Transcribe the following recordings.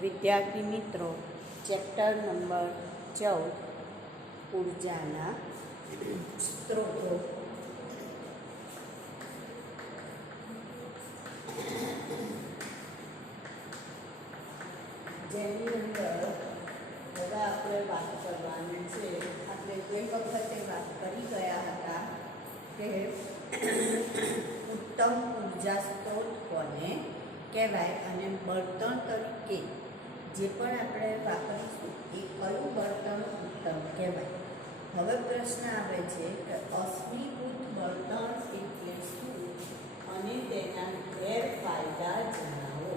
વિદ્યાર્થી મિત્રો, chapter number 14 ઉર્જાના સ્ત્રોતો. જેની અંદર હવે આપણે વાત કરવાની છે. આપણે ગઈ વખતે વાત કરી ગયા હતા કે ઉત્તમ ઉર્જા સ્ત્રોત કોને કહેવાય અને બળતણ તરીકે જે પણ આપણે વાપરીશું એ કયું બળતણ ઉત્તમ કહેવાય. હવે પ્રશ્ન આવે છે કે અશ્મિભૂત બળતણ એટલે શું અને તેના ગેરફાયદા જણાવો.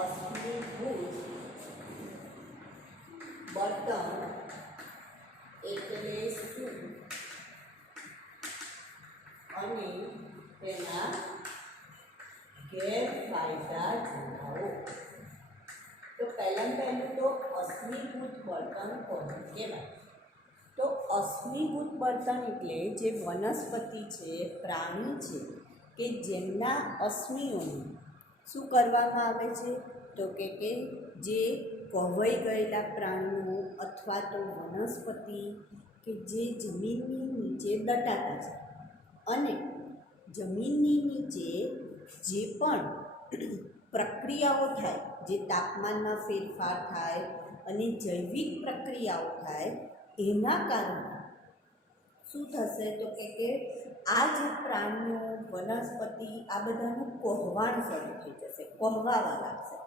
અશ્મિભૂત બળતણ એટલે શું અને તેના ગેરફાયદા જણાવો. તો પહેલું તો અશ્મિભૂત બળતણ કોને કહેવાય? તો અશ્મિભૂત બળતણ એટલે જે વનસ્પતિ છે, પ્રાણી છે કે જેમના અશ્મિઓનું શું કરવામાં આવે છે? તો કે જે કોહવાઈ ગયેલા પ્રાણીઓ અથવા તો વનસ્પતિ કે જે જમીનની નીચે દટાતા છે અને જમીનની નીચે જે પણ પ્રક્રિયાઓ થાય, જે તાપમાનમાં ફેરફાર થાય અને જૈવિક પ્રક્રિયાઓ થાય એના કારણે શું થશે? તો કે આ જે પ્રાણીઓ, વનસ્પતિ આ બધાનું કોહવાણ શરૂ થઈ જશે, કોહવાવા લાગશે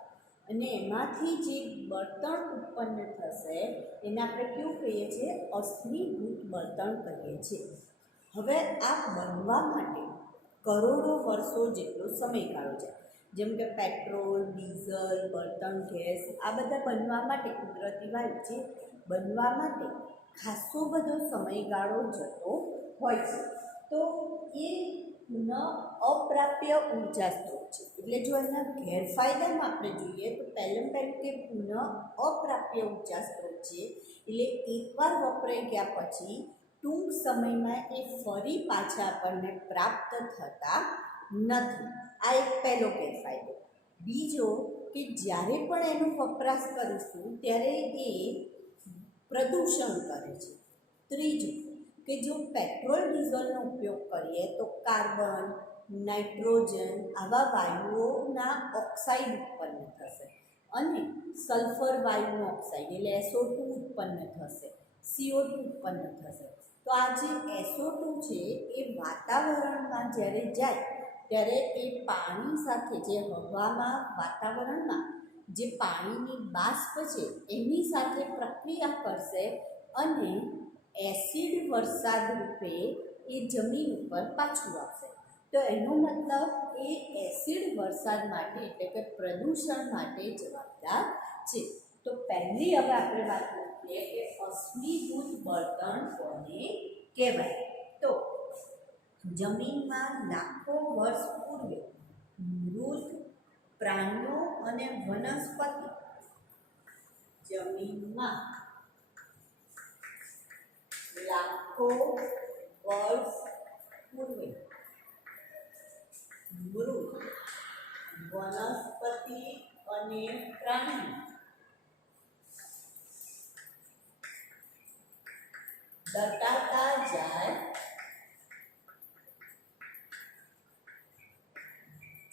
અને એમાંથી જે બળતણ ઉત્પન્ન થશે એને આપણે કેવું કહીએ છીએ? અશ્મિભૂત બળતણ કહીએ છીએ. હવે આ બનવા માટે કરોડો વર્ષો જેટલો સમયગાળો છે. જેમ કે પેટ્રોલ, ડીઝલ, બળતણ ગેસ આ બધા બનવા માટે, કુદરતી વાયુ છે બનવા માટે ખાસો બધો સમયગાળો જતો હોય છે. તો એ પુનઃ અપ્રાપ્ય ઉર્જા સ્ત્રોત છે. એટલે જો એના ગેરફાયદામાં આપણે જોઈએ તો પહેલું કે પુનઃ અપ્રાપ્ય ઉર્જા સ્ત્રોત છે. એટલે એકવાર વપરાઈ ગયા પછી ટૂંક સમયમાં એ ફરી પાછા આપણને પ્રાપ્ત થતા નથી. આ એક પહેલો ગેરફાયદો. બીજો કે જ્યારે પણ એનો વપરાશ કરીશું ત્યારે એ પ્રદૂષણ કરે છે. ત્રીજું કે જો પેટ્રોલ ડીઝલનો ઉપયોગ કરીએ તો કાર્બન, નાઇટ્રોજન આવા વાયુઓના ઓક્સાઇડ ઉત્પન્ન થશે અને સલ્ફર વાયુનો ઓક્સાઇડ એટલે SO2 ઉત્પન્ન થશે, CO2 ઉત્પન્ન થશે. તો આ જે SO2 છે એ વાતાવરણમાં જ્યારે જાય ત્યારે એ પાણી સાથે, જે હવામાં, વાતાવરણમાં જે પાણીની બાષ્પ છે એની સાથે પ્રક્રિયા કરશે અને એસિડ વરસાદ રૂપે એ જમીન ઉપર પાછું આવશે. તો એનો મતલબ એ એસિડ વરસાદ માટે એટલે કે પ્રદૂષણ માટે જવાબદાર છે. તો પહેલી હવે આપણે વાત કરીએ કે અશ્મિભૂત બળતણ કોને કહેવાય. તો જમીનમાં લાખો વર્ષ પૂર્વે મૃત પ્રાણીઓ અને વનસ્પતિ જમીનમાં લાખો વર્ષ પૂર્વે મૃત વનસ્પતિ અને પ્રાણી દટાતા જાય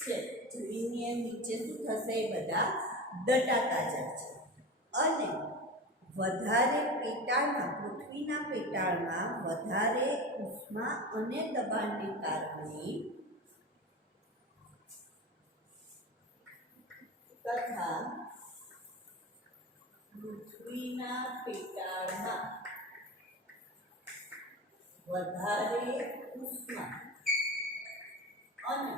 છે. જમીનની નીચે શું થશે? એ બધા દટાતા જાય છે અને વધારે પેટાળમાં, પૃથ્વીના પેટાળમાં વધારે ઉષ્મા અને દબાણને કારણે તથા પૃથ્વીના પેટાળમાં વધારે ઉષ્મા અને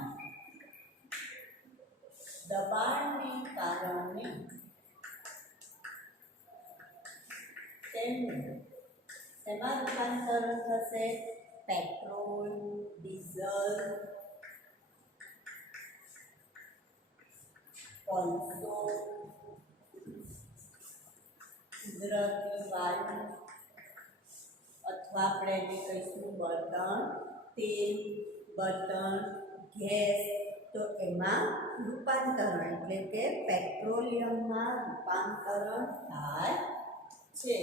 દબાણને કારણે તેનું શેમાં રૂપાંતરણ થશે? પેટ્રોલ, ડીઝલ, કોલસો, કુદરતી વાયુ અથવા આપણે એને કહીશું બળતણ તેલ, બળતણ ગેસ. તો એમાં રૂપાંતરણ એટલે કે પેટ્રોલિયમમાં રૂપાંતરણ થાય છે.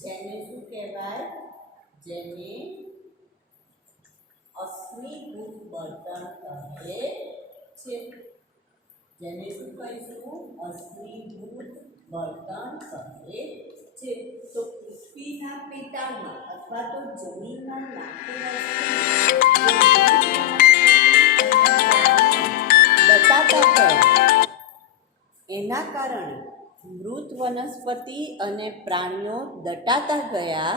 જેને શું કહેવાય? જેને અશ્મિભૂત બળતણ કહે છે. જેને શું કહીશું? અશ્મિભૂત બળતણ કહે છે. તો પૃથ્વીના પેટાળમાં અથવા તો જમીનમાં દટાતા એના કારણે મૃત વનસ્પતિ અને પ્રાણીઓ દટાતા ગયા.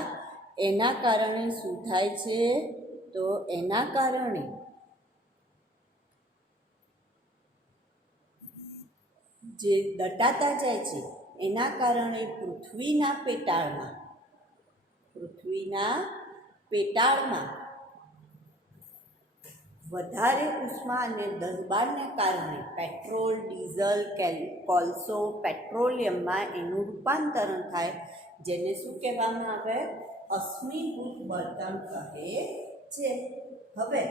એના કારણે શું થાય છે? તો એના કારણે જે દટાતા જાય છે એના કારણે પૃથ્વીના પેટાળમાં વધારે ઉષ્મા અને દબાણને કારણે પેટ્રોલ, ડીઝલ, કોલસો, પેટ્રોલિયમમાં એનું રૂપાંતરણ થાય, જેને શું કહેવામાં આવે? અશ્મિભૂત બળતણ કહે છે. હવે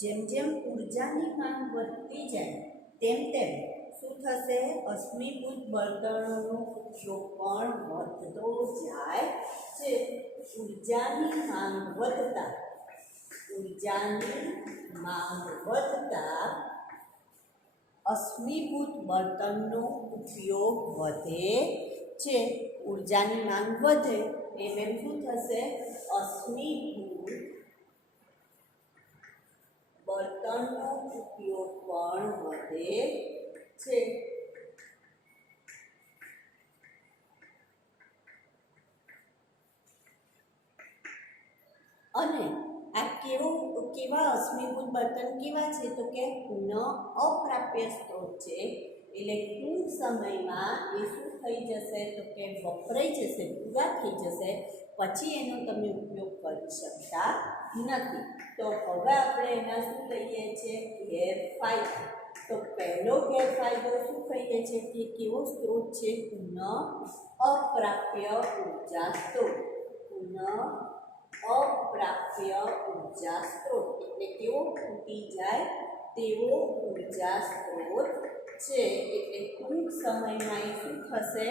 જેમ જેમ ઉર્જાની માંગ વધતી જાય તેમ તેમ શું થશે? અશ્મિભૂત બળતણનો ઉપયોગ પણ વધતો જાય છે. ઉર્જાની માંગ વધતા અશ્મિભૂત બળતણનો ઉપયોગ વધે છે. ઉર્જાની માંગ વધે એમ શું થશે? અશ્મિભૂત બળતણનો ઉપયોગ પણ વધે છે. અને આ કેવા અશ્મિભૂત બળતણ કેવા છે? તો કે પુનઃ અપ્રાપ્ય સ્ત્રોત છે. એટલે ટૂંક સમયમાં એ શું થઈ જશે? તો કે વપરાઈ જશે, પૂરા થઈ જશે, પછી એનો તમે ઉપયોગ કરી શકતા નથી. તો હવે આપણે એના શું કહીએ છીએ? ગેરફાયદા. તો પહેલો ગેરફાયદો શું કહીએ છીએ? કે કેવો સ્ત્રોત છે? પુનઃ અપ્રાપ્ય ઉર્જા સ્ત્રોત. અપ્રાપ્ય ઉર્જા સ્ત્રોત એટલે કેવો? ફૂટી જાય તેવો ઉર્જા સ્ત્રોત છે. એટલે ટૂંક સમયમાં એ શું થશે?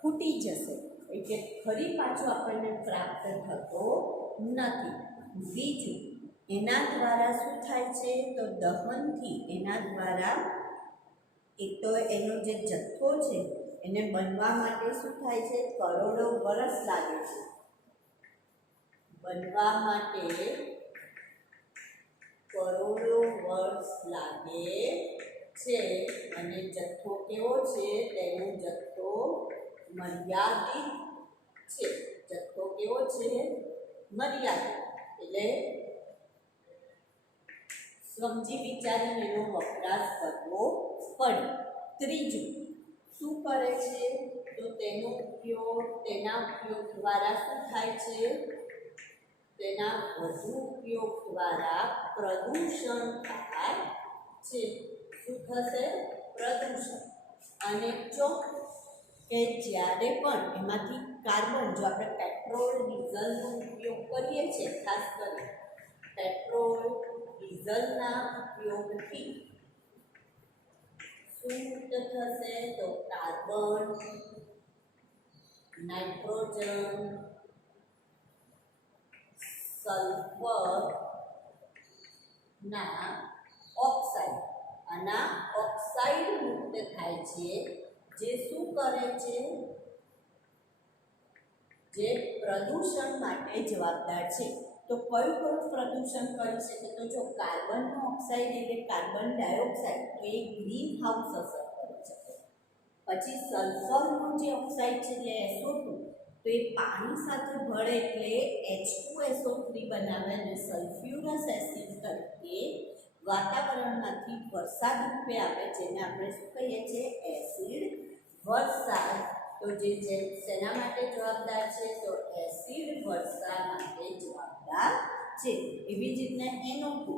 ફૂટી જશે. એટલે ફરી પાછો આપણને પ્રાપ્ત થતો નથી. બીજું, એના દ્વારા શું થાય છે? તો દહનથી એના દ્વારા એક તો એનો જે જથ્થો છે એને બનવા માટે શું થાય છે? કરોડો વર્ષ લાગે છે. બનવા માટે કરોડો વર્ષ લાગે છે. અને જથ્થો કેવો છે? તેનો જથ્થો મર્યાદિત છે. જથ્થો કેવો છે? મર્યાદિત. એટલે સમજી વિચારીને એનો વપરાશ કરવો પડે. ત્રીજું, શું કરે છે? તો તેના ઉપયોગ દ્વારા શું થાય છે? તેના વધુ ઉપયોગ દ્વારા પ્રદૂષણ થાય છે. શું થશે? પ્રદૂષણ. અને ચોથું, કે જ્યારે પણ એમાંથી કાર્બન, જો આપણે પેટ્રોલ, ડીઝલનો ઉપયોગ કરીએ છીએ, ખાસ કરી પેટ્રોલ, ડીઝલના ઉપયોગથી શું મુક્ત થશે? તો કાર્બન, નાઇટ્રોજન, સલ્ફર ના ઓક્સાઇડ. આના ઓક્સાઇડ મુક્ત થાય છે, જે શું કરે છે? જે પ્રદૂષણ માટે જવાબદાર છે. તો કયું પ્રદૂષણ કરી શકે? તો જો કાર્બનનો ઓક્સાઇડ એટલે કાર્બન ડાયોક્સાઇડ, તો એ ગ્રીન હાઉસ અસર કરી શકે. પછી સલ્ફરનો જે ઓક્સાઇડ છે એટલે SO2, તો એ પાણી સાથે ભળે એટલે H2SO3 બનાવે અને સલ્ફ્યુરસ એસિડ તરીકે વાતાવરણમાંથી વરસાદ રૂપે આવે, જેને આપણે શું કહીએ છીએ? એસિડ વરસાદ. તો જે શેના માટે જવાબદાર છે? તો એસિડ વર્ષા માટે જવાબદાર છે. એવી જ રીતના NO2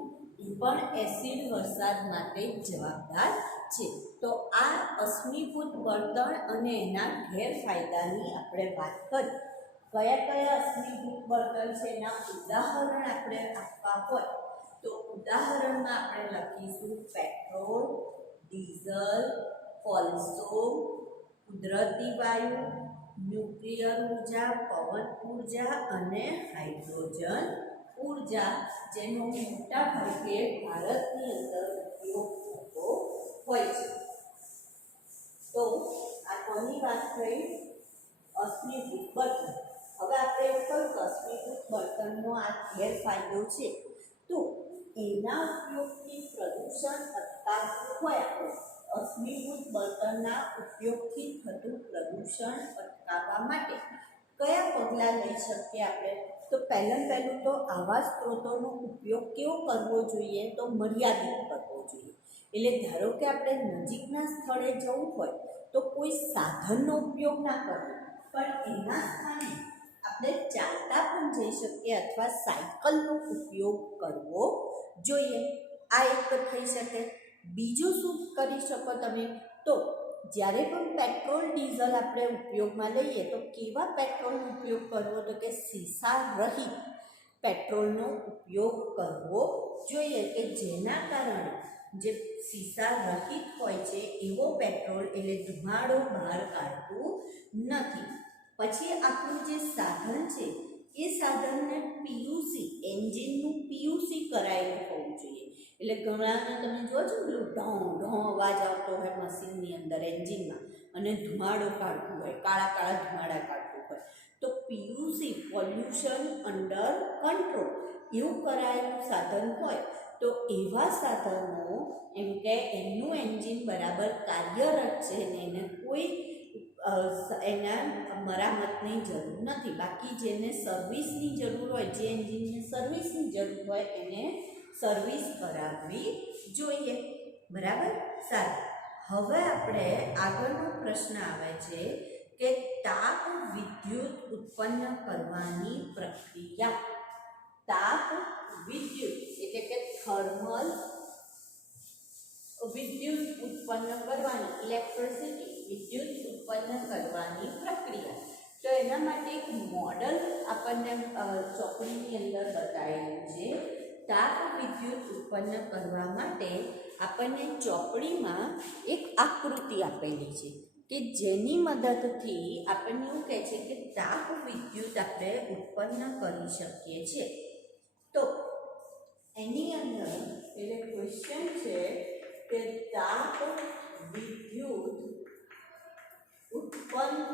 એ પણ એસિડ વરસાદ માટે જવાબદાર છે. તો આ અશ્મિભૂત બળતણ અને એના ગેરફાયદાની આપણે વાત કરી. કયા કયા અશ્મિભૂત બળતણ છે એના ઉદાહરણ આપણે આપવા હોય તો ઉદાહરણમાં આપણે લખીશું પેટ્રોલ, ડીઝલ, કોલસો, કુદરતી વાયુ, ન્યુક્લિયર ઉર્જા, પવન ઉર્જા અને હાઇડ્રોજન ઉર્જા, જેનો મોટા ભાગે ભારતની અંદર ઉપયોગ થતો હોય છે. તો આ કોની વાત થઈ? અશ્મિભૂત બળતણ. હવે આપણે એવું કહ્યું કે અશ્મિભૂત બળતણનો આ ગેરફાયદો છે, તો એના ઉપયોગથી પ્રદૂષણ અટકાવવું હોય આપણે અશ્મિભૂત બળતણના ઉપયોગથી થતું પ્રદૂષણ અટકાવવા માટે કયા પગલાં લઈ શકીએ આપણે? તો પહેલું તો આવા સ્ત્રોતોનો ઉપયોગ કેવો કરવો જોઈએ? તો મર્યાદિત કરવો જોઈએ. એટલે ધારો કે આપણે નજીકના સ્થળે જવું હોય તો કોઈ સાધનનો ઉપયોગ ના કરવો, પણ એના સ્થાને આપણે ચાલતા પણ જઈ શકીએ અથવા સાયકલનો ઉપયોગ કરવો જોઈએ. આ એક થઈ શકે. બીજું શું કરી શકો તમે? તો જ્યારે પણ પેટ્રોલ ડીઝલ આપણે ઉપયોગમાં લઈએ તો કેવા પેટ્રોલનો ઉપયોગ કરવો? તો કે સીસા રહિત પેટ્રોલનો ઉપયોગ કરવો જોઈએ, કે જેના કારણે જે સીસા રહિત હોય છે એવો પેટ્રોલ એટલે ધુમાડો બહાર કાઢતું નથી. પછી આપણું જે સાધન છે એ સાધનને પીયુસી એન્જિનનું પીયુસી કરાયેલું હોવું જોઈએ. એટલે ઘણાને તમે જોજો પેલું ઢોં અવાજ આવતો હોય મશીનની અંદર એન્જિનમાં અને ધુમાડો કાઢતું હોય, કાળા કાળા ધુમાડા કાઢતું હોય, તો પીયુસી પોલ્યુશન અંડર કંટ્રોલ એવું કરાયેલું સાધન હોય તો એવા સાધનો એમ કે એમનું એન્જિન બરાબર કાર્યરત છે ને એને કોઈ એના મરામતની જરૂર નથી. બાકી જેને સર્વિસની જરૂર હોય, જે એન્જિનને સર્વિસની જરૂર હોય એને સર્વિસ કરાવવી જોઈએ. બરાબર? સારું. હવે આપણે આગળનો પ્રશ્ન આવે છે કે તાપ વિદ્યુત ઉત્પન્ન કરવાની પ્રક્રિયા. તાપ વિદ્યુત એટલે કે થર્મલ વિદ્યુત ઉત્પન્ન કરવાની, ઇલેક્ટ્રિસિટી વિદ્યુત ઉત્પન્ન કરવાની પ્રક્રિયા. તો એના માટે એક મોડલ આપણને ચોપડીની અંદર બતાવેલું છે. તાપ વિદ્યુત ઉત્પન્ન કરવા માટે આપણને ચોપડીમાં એક આકૃતિ આપેલી છે કે જેની મદદથી આપણને એવું કહે છે કે તાપ વિદ્યુત આપણે ઉત્પન્ન કરી શકીએ છીએ. તો એની અંદર એટલે ક્વેશ્ચન છે કે તાપ વિદ્યુત ઉત્પન્ન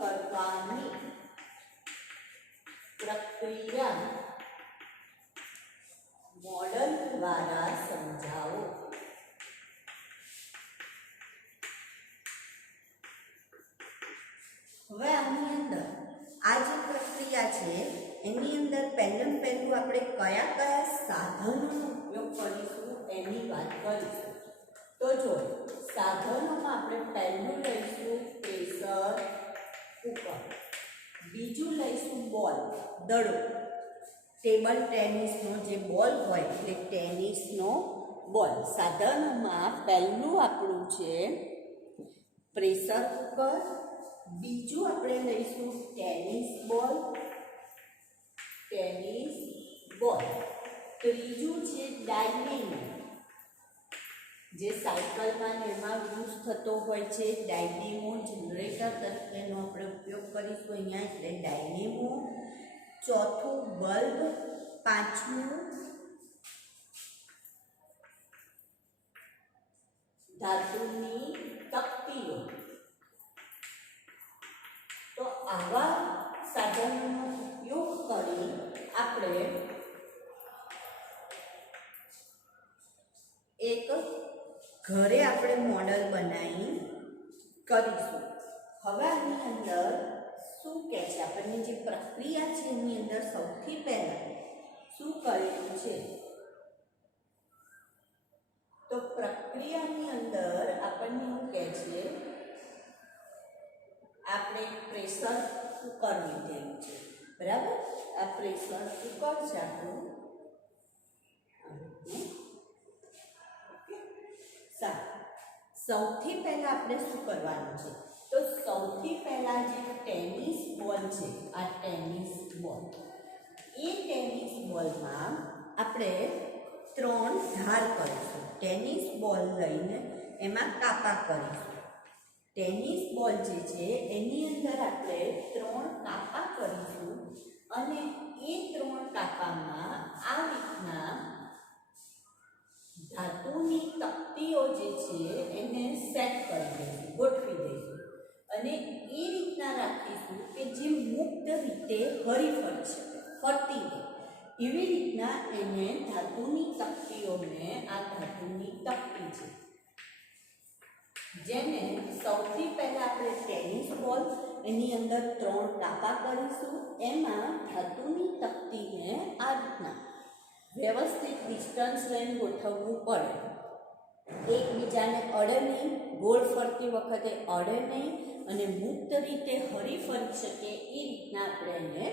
કરવાની પ્રક્રિયા મોડલ દ્વારા સમજાવો. હવે આની અંદર આ જે પ્રક્રિયા છે એની અંદર પહેલું આપણે કયા કયા સાધનોનો ઉપયોગ કરીશું એની વાત કરીશું. તો જો સાધનોમાં આપણે પહેલું લઈશું પ્રેશર કુકર, બીજું લઈશું બોલ, દડો, ટેબલ ટેનિસનો જે બોલ હોય એટલે ટેનિસનો બોલ. સાધનોમાં પહેલું આપણું છે પ્રેશર કુકર, બીજું આપણે લઈશું ટેનિસ બોલ, ત્રીજું છે ડાયનેમો, જે સાયકલમાં એમાં યુઝ થતો હોય છે. ડાયનેમો જનરેટર તરીકેનો આપણે ઉપયોગ કરીશું અહીંયા એટલે ડાયનેમો. ચોથું બલ્બ, પાંચમું ધાતુની તકતીઓ. તો આવા સાધનોનો ઉપયોગ કરી આપણે એક ઘરે આપણે મોડલ બનાવી કરીશું. હવે આની અંદર શું કહે છે? આપણને જે પ્રક્રિયા છે એની અંદર સૌથી પહેલાં શું કરેલું છે? તો પ્રક્રિયાની અંદર આપણને એવું કહે છે આપણે પ્રેશર કુકર લીધેલું છે, બરાબર. આ પ્રેશર કુકર છે આપણું. સારું, સૌથી પહેલાં આપણે શું કરવાનું છે? તો સૌથી પહેલાં જે ટેનિસ બોલ છે, આ ટેનિસ બોલ, એ ટેનિસ બોલમાં આપણે 3 ધાર કરીશું. ટેનિસ બોલ લઈને એમાં કાપા કરીશું. ટેનિસ બોલ જે છે એની અંદર આપણે 3 કાપા કરીશું અને એ 3 કાપામાં આ રીતના ધાતુની તકતીઓ જે છે એને સેટ કરી દઈશું, ગોઠવી દઈશું અને એ રીતના રાખીશું કે જે મુક્ત રીતે ફરી શકે, ફરતી રહે એવી રીતના એને ધાતુની તકતીઓને, આ ધાતુની તકતી છે જેને સૌથી પહેલાં આપણે ટેનિસ બોલ એની અંદર 3 કાપા કરીશું. એમાં ધાતુની તકતીને આ રીતના વ્યવસ્થિત ડિસ્ટન્સ લઈને ગોઠવવું પડે, એકબીજાને અડે નહીં, ગોળ ફરતી વખતે અડે નહીં અને મુક્ત રીતે હરી ફરી શકે એ રીતના આપણે એને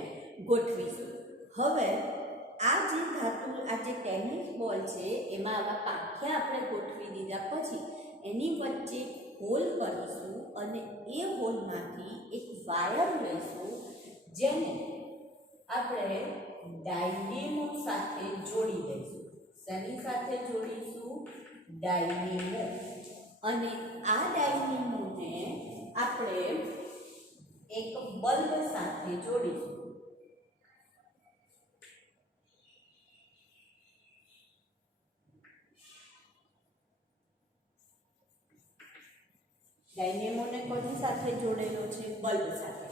ગોઠવીશું. હવે આ જે ધાતુ, આ જે ટેનિસ બોલ છે એમાં આવા પાંખિયા આપણે ગોઠવી દીધા પછી એની વચ્ચે હોલ કરીશું અને એ હોલમાંથી એક વાયર લઈશું જેને આપણે ડાયનેમો સાથે જોડી દઈશું. શેની સાથે જોડીશું? ડાયનેમો. અને આ ડાયનેમોને આપણે એક બલ્બ સાથે જોડીશું. ડાયનેમોને કોની સાથે જોડેલો છે? બલ્બ સાથે.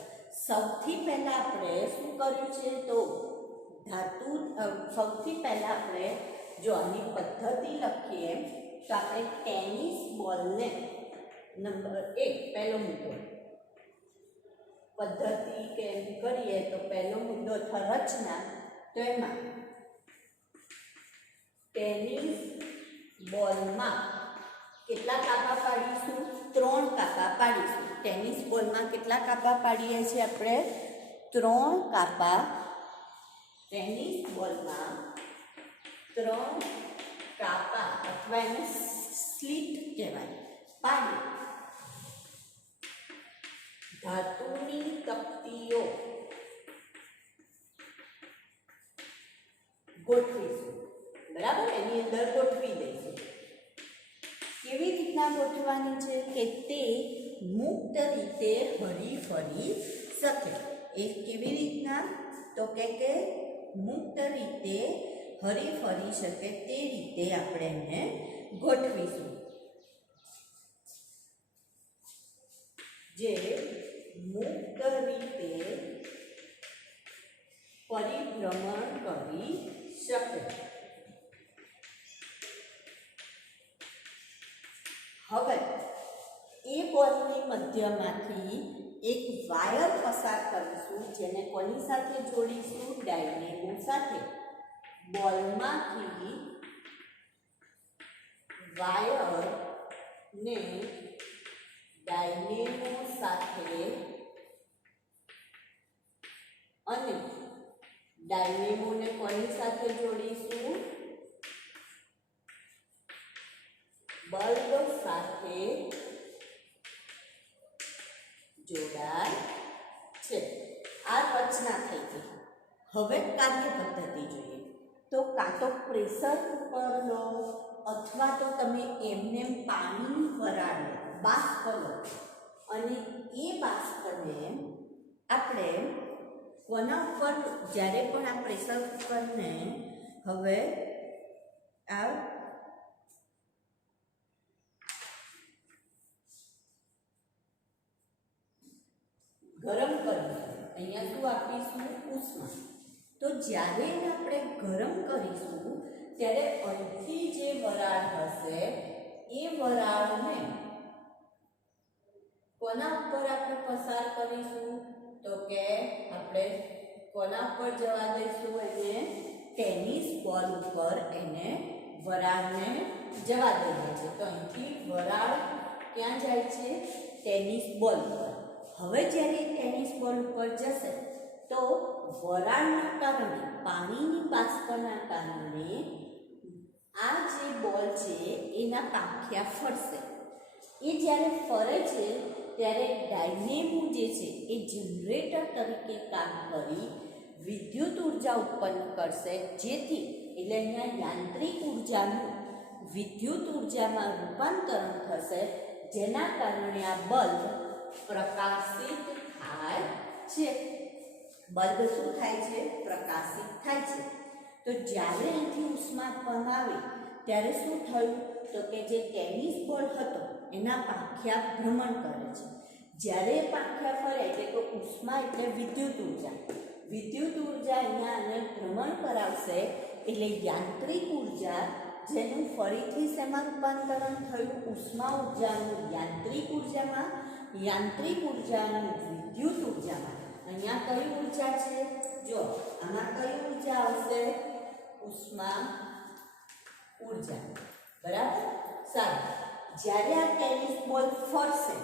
સૌથી પહેલાં આપણે શું કર્યું છે? તો ધાતુ, સૌથી પહેલાં આપણે જો આની પદ્ધતિ લખીએ તો આપણે ટેનિસ બોલને નંબર 1 પહેલો મુદ્દો પદ્ધતિ કે એમ કરીએ તો પહેલો મુદ્દો અથવા રચના, તો એમાં ટેનિસ બોલમાં કેટલા કાપા પાડીશું? 3 કાપા પાડીશું. ટેનિસ બોલમાં કેટલા કાપા પાડીએ છીએ આપણે? 3 કાપા. ટેનિસ બોલમાં 3 કાપા અથવા એને સ્લિટ કહેવાય, પાડી ધાતુની તકતીઓ ગોઠવીશું, બરાબર. એની અંદર ગોઠવી દઈશું. કેવી રીતના ગોઠવવાની છે? કે તે મુક્ત રીતે હરી ફરી શકે. એ કેવી રીતના? તો કે મુક્ત રીતે હરી ફરી શકે તે રીતે આપણે એને ગોઠવીશું. જે મુક્ત રીતે પરિભ્રમણ કરી શકે. હવે એ બોલની મધ્યમાંથી એક વાયર પસાર કરીશું જેને કોની સાથે જોડીશું? ડાયનેમો સાથે. બોલમાંથી વાયરને ડાયનેમો સાથે અને ડાયનેમોને કોની સાથે જોડીશું? બલ્બ સાથે જોડાય છે. આ રચના થઈ ગઈ. હવે કાર્ય પદ્ધતિ જોઈએ. તો કાં તો પ્રેશર કુકર લો અથવા તો તમે એમને પાણીની વરાળ લો, બાષ્પ લો અને એ બાષ્પને આપણે કોના ઉપર, જ્યારે પણ આ પ્રેશર કુકરને હવે આ ગરમ કરીશું, અહીંયા શું આપીશું? ઉષ્મા. તો જ્યારે એને આપણે ગરમ કરીશું ત્યારે અહીંથી જે વરાળ હશે એ વરાળને કોના ઉપર આપણે પસાર કરીશું? તો કે આપણે કોના ઉપર જવા દઈશું? એને ટેનિસ બોલ ઉપર એને વરાળને જવા દઈએ છીએ. તો અહીંથી વરાળ ક્યાં જાય છે? ટેનિસ બોલ પર. હવે જ્યારે ટેનિસ બોલ ઉપર જશે તો વરાળના કારણે પાણીની બાષ્પના કારણે આ જે બોલ છે એના પાંખિયા ફરશે. એ જ્યારે ફરે છે ત્યારે ડાયનેમો જે છે એ જનરેટર તરીકે કામ કરી વિદ્યુત ઉર્જા ઉત્પન્ન કરશે, જેથી એટલે અહીંયા યાંત્રિક ઉર્જાનું વિદ્યુત ઉર્જામાં રૂપાંતરણ થશે, જેના કારણે આ બલ્બ પ્રકાશિત થાય છે. બલ્બ શું થાય છે? પ્રકાશિત થાય છે. તો જ્યારે અહીંથી ઉષ્મા આપવામાં આવી ત્યારે શું થયું? તો કે જે ટેનિસ બોલ હતો એના પાંખિયા ભ્રમણ કરે છે. જ્યારે પાંખિયા ફરે એટલે કે ઉષ્મા એટલે વિદ્યુત ઉર્જા. વિદ્યુત ઉર્જા અહીંયા આને ભ્રમણ કરાવશે એટલે યાંત્રિક ઉર્જા, જેનું ફરીથી શેમાં રૂપાંતરણ થયું? ઉષ્મા ઉર્જાનું યાંત્રિક ઉર્જામાં, યાંત્રિક ઉર્જાનું વિદ્યુત ઉર્જામાં. અહીંયા કઈ ઉર્જા છે? જો આમાં કઈ ઉર્જા આવશે? ઉષ્મા ઉર્જા. બરાબર? સારું. જ્યારે આ ટેનિસ બોલ ફરશે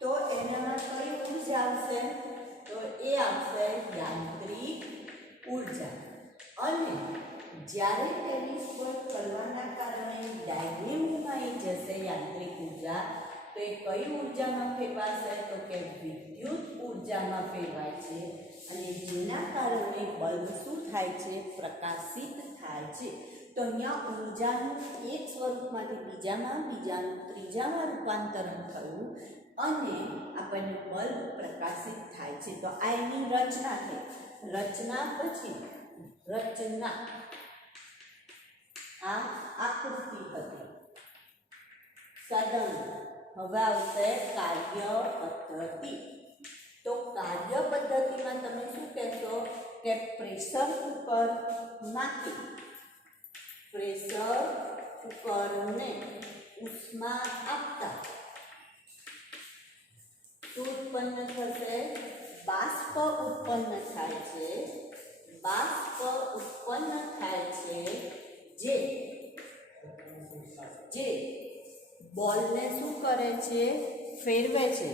તો એનામાં કઈ ઉર્જા આવશે? તો એ આવશે યાંત્રિક ઉર્જા. અને જ્યારે ટેનિસ બોલ ફરવાના કારણે ડાયનેમોમાં આવી જશે યાંત્રિક ઉર્જા, તો એ કઈ ઉર્જામાં ફેરવાશે? તો કે વિદ્યુત ઉર્જામાં ફેરવાય છે. અને જેના કારણે બલ્બ શું થાય છે? પ્રકાશિત થાય છે. તો અહીંયા ઉર્જાનું એક સ્વરૂપમાંથી બીજામાં, બીજાનું ત્રીજામાં રૂપાંતરણ થયું અને આપણને બલ્બ પ્રકાશિત થાય છે. તો આ એની રચના થઈ. રચના પછી રચના આ આકૃતિ હતી. સદન. હવે આવશે કાર્ય પદ્ધતિ. તો કાર્ય પદ્ધતિમાં તમે શું કહેશો? કે પ્રેશર કુકરમાંથી પ્રેશર કુકરને ઉષ્મા આપતા શું ઉત્પન્ન થશે? બાષ્પ ઉત્પન્ન થાય છે. બાષ્પ ઉત્પન્ન થાય છે જે બોલને શું કરે છે? ફેરવે છે.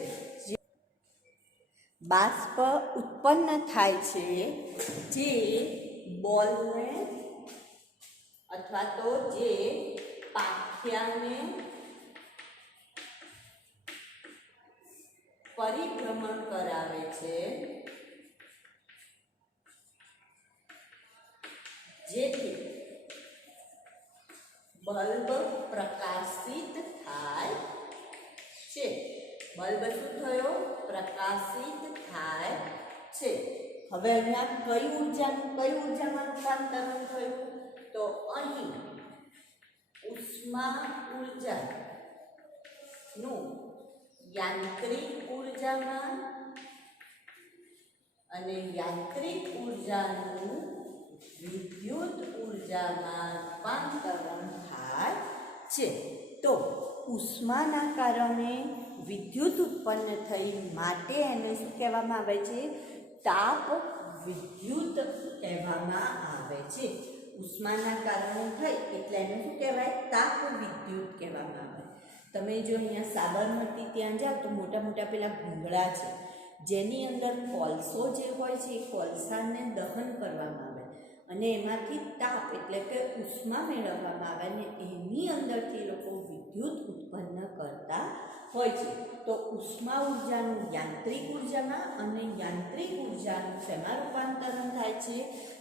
બાષ્પ ઉત્પન્ન થાય છે જે બોલને અથવા તો જે પાંખિયાને પરિભ્રમણ કરાવે છે, જેથી બલ્બ પ્રકાશિત થાય છે. બલ્બ શું થયો? પ્રકાશિત થાય છે. હવે અહીંયા કઈ ઉર્જામાં રૂપાંતરણ થયું? તો અહીં ઉષ્મા ઉર્જાનું યાંત્રિક ઉર્જામાં અને યાંત્રિક ઉર્જાનું વિદ્યુત ઉર્જામાં રૂપાંતરણ થાય છે. તો ઉષ્માના કારણે વિદ્યુત ઉત્પન્ન થઈ માટે એને શું કહેવામાં આવે છે? તાપ વિદ્યુત કહેવામાં આવે છે. ઉષ્માના કારણે થઈ એટલે એને શું કહેવાય? તાપ વિદ્યુત કહેવામાં આવે. તમે જો અહીંયા સાબરમતી ત્યાં જાઓ તો મોટા મોટા પેલા ભૂંગળા છે, જેની અંદર કોલસો જે હોય છે એ કોલસાને દહન કરવામાં આવે અને એમાંથી તાપ એટલે કે ઉષ્મા મેળવવામાં આવે અને એની અંદરથી લોકો વિદ્યુત ઉત્પન્ન કરતા હોય છે. તો ઉષ્મા ઉર્જાનું યાંત્રિક ઉર્જામાં અને યાંત્રિક ઉર્જાનું શેમાં રૂપાંતરણ થાય છે?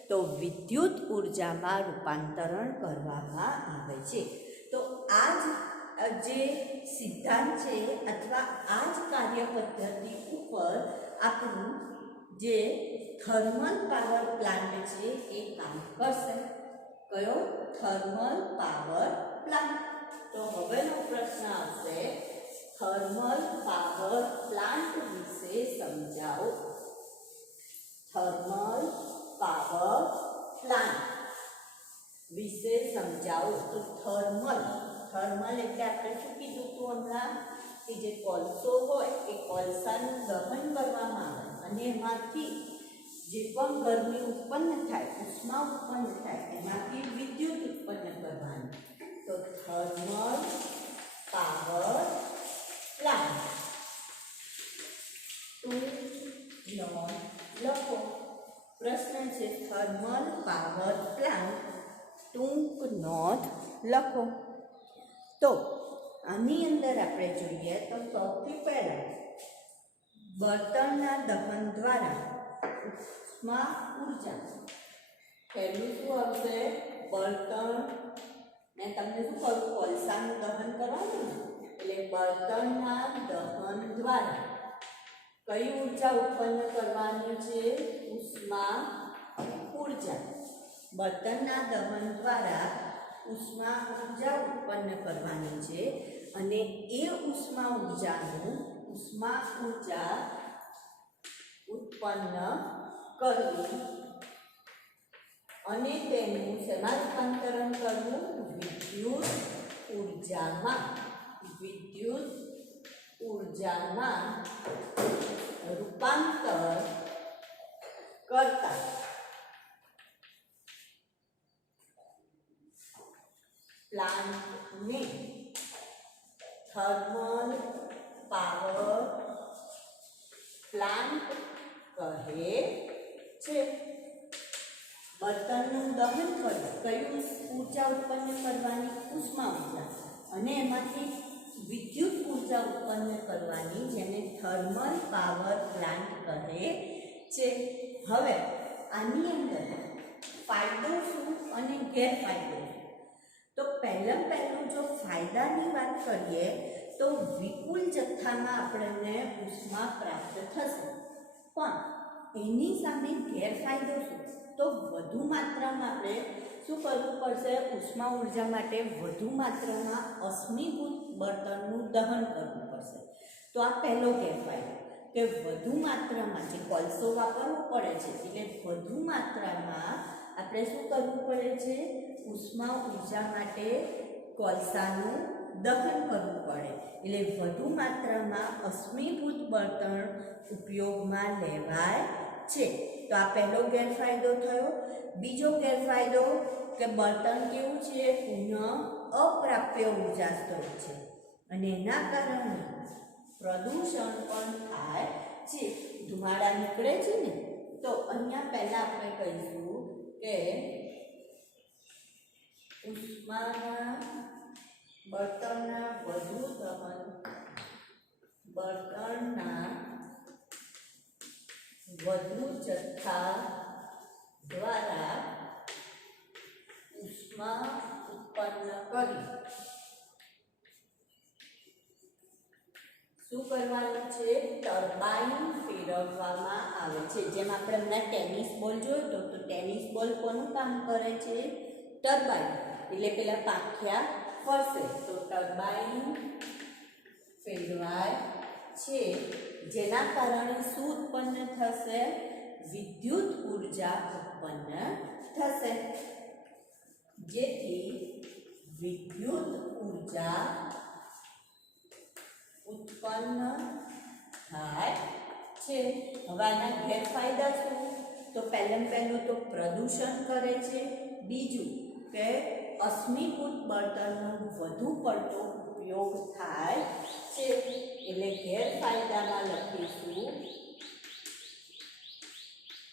તો વિદ્યુત ઉર્જામાં રૂપાંતરણ કરવામાં આવે છે. તો આ જે સિદ્ધાંત છે અથવા આ જ કાર્ય પદ્ધતિ ઉપર આપણું જે થર્મલ પાવર પ્લાન્ટ છે એ કામ કરશે. કયો? Thermal power plant. તો હવેનો પ્રશ્ન આવશે, થર્મલ પાવર પ્લાન્ટ વિશે સમજાવો. થર્મલ પાવર પ્લાન્ટ વિશે સમજાવો. તો થર્મલ એટલે આપણે શું કીધું હતું હમણાં? કે જે કોલસો હોય એ કોલસાનું દહન કરવામાં આવે અને એમાંથી જે પણ ગરમી ઉત્પન્ન થાય, ઉષ્મા ઉત્પન્ન થાય, એમાંથી વિદ્યુત ઉત્પન્ન કરવાની. તો થર્મલ પાવર પ્લાન્ટ. પ્રશ્ન છે થર્મલ પાવર પ્લાન્ટ ટૂંક નોંધ લખો. તો આની અંદર આપણે જોઈએ તો સૌથી પહેલાં બળતણના દહન દ્વારા ઉષ્મા ઉર્જા. પહેલું શું આવશે? બળતણ ને તમને શું કહ્યું? કોલસાનું દહન કરવાનું ને, એટલે બળતણના દહન દ્વારા કઈ ઉર્જા ઉત્પન્ન કરવાની છે? ઉષ્મા ઉર્જા. બળતણના દહન દ્વારા ઉષ્મા ઉર્જા ઉત્પન્ન કરવાની છે અને એ ઉષ્મા ઉર્જા ઉત્પન્ન કરવું અને તેનું શેમાં રૂપાંતરણ કરવું? વિદ્યુત ઉર્જામાં રૂપાંતર કરતા પ્લાન્ટને થર્મલ પાવર પ્લાન્ટ કહે છે. બળતણનું દહન કરવું, કઈ ઉર્જા ઉત્પન્ન કરવાની? ઉષ્મા ઉર્જા, અને એમાંથી વિદ્યુત ઉર્જા ઉત્પન્ન કરવાની, જેને થર્મલ પાવર પ્લાન્ટ કહે છે. હવે આની અંદર ફાયદો શું અને ગેરફાયદો? તો પહેલું જો ફાયદાની વાત કરીએ તો વિપુલ જથ્થામાં આપણને ઉષ્મા પ્રાપ્ત થશે, પણ એની સામે ગેરફાયદો શું? તો વધુ માત્રામાં આપણે શું કરવું પડશે? ઉષ્મા ઉર્જા માટે વધુ માત્રામાં અશ્મિભૂત બળતણનું દહન કરવું પડશે. તો આ પહેલો ગેરફાયદો કે વધુ માત્રામાં જે કોલસો વાપરવો પડે છે, એટલે વધુ માત્રામાં આપણે શું કરવું પડે છે? ઉષ્મા ઉર્જા માટે કોલસાનું દહન કરવું પડે, એટલે વધુ માત્રામાં અશ્મિભૂત બળતણ ઉપયોગમાં લેવાય છે. તો આ પહેલો ગેરફાયદો થયો. બીજો ગેરફાયદો કે બળતણ કેવું છે? પુનઃ અપ્રાપ્ય ઉર્જા સ્ત્રોત છે અને એના કારણે પ્રદૂષણ પણ થાય છે. ધુમાડા નીકળે છે ને, તો અહીંયા પહેલા આપણે કહીશું કે બળતણના વધુ જથ્થા દ્વારા ઉષ્મા ઉત્પન્ન કરી શું કરવાનું છે? ટર્બાઇન ફેરવવામાં આવે છે. જેમ આપણે હમણાં ટેનિસ બોલ જોયો તો ટેનિસ બોલ કોનું કામ કરે છે? ટર્બાઇન. એટલે પેલા પાંખિયા ફરશે તો ટર્બાઇન ફેરવાય છે, જેના કારણે શું ઉત્પન્ન થશે? વિદ્યુત ઉર્જા ઉત્પન્ન થશે. જેથી વિદ્યુત ઉર્જા ઉત્પન્ન થાય છે. હવે આના ગેરફાયદા શું? તો પહેલું તો પ્રદૂષણ કરે છે. બીજું કે અશ્મિભૂત બળતણનો વધુ પડતો ઉપયોગ થાય છે. એટલે ગેરફાયદામાં લખીશું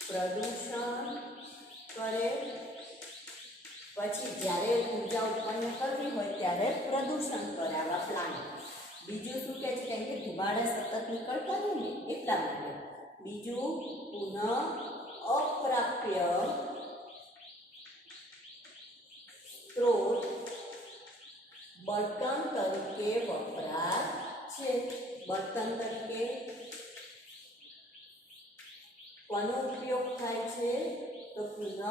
પ્રદૂષણ કરે, પછી જ્યારે ઉર્જા ઉત્પન્ન કરવી હોય ત્યારે પ્રદૂષણ કરે આવા પ્લાન્ટ. બીજું શું કહે છે? કેમ કે ધુમાડા સતત નીકળતા હોય ને એટલા માટે. બીજું પુનઃ અપ્રાપ્ય સ્ત્રોત બળતણ તરીકે વપરાય છે. બળતણ તરીકે કોનો ઉપયોગ થાય છે? તો પુનઃ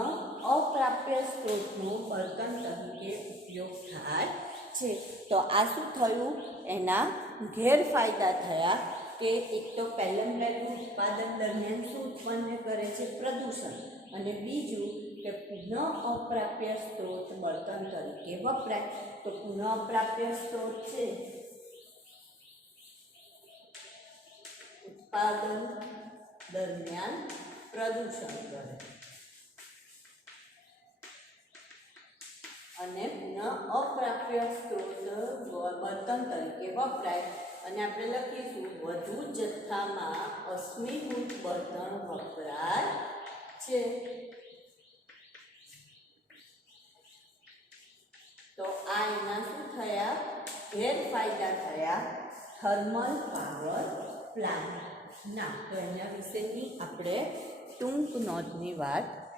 અપ્રાપ્ય સ્ત્રોતનો બળતણ તરીકે ઉપયોગ થાય છે. તો આ શું થયું? એના ગેરફાયદા થયા કે એક તો પહેલું ઉત્પાદન દરમિયાન શું ઉત્પન્ન કરે છે? પ્રદૂષણ. અને બીજું કે પુનઃ અપ્રાપ્ય સ્ત્રોત બળતણ તરીકે વપરાય. તો પુનઃ અપ્રાપ્ય સ્ત્રોત છે ઉત્પાદન દરમિયાન પ્રદૂષણ કરે અને પુનઃ અપ્રાપ્ય સ્ત્રોત બળતણ તરીકે વપરાય. અને આપણે લખીશું વધુ જથ્થામાં અશ્મિભૂત બળતણ વપરાય છે. છે. તો આ એના શું થયા? ગેરફાયદા થયા થર્મલ પાવર પ્લાન્ટ ના. તો એના વિશેની આપણે ટૂંક નોંધની વાત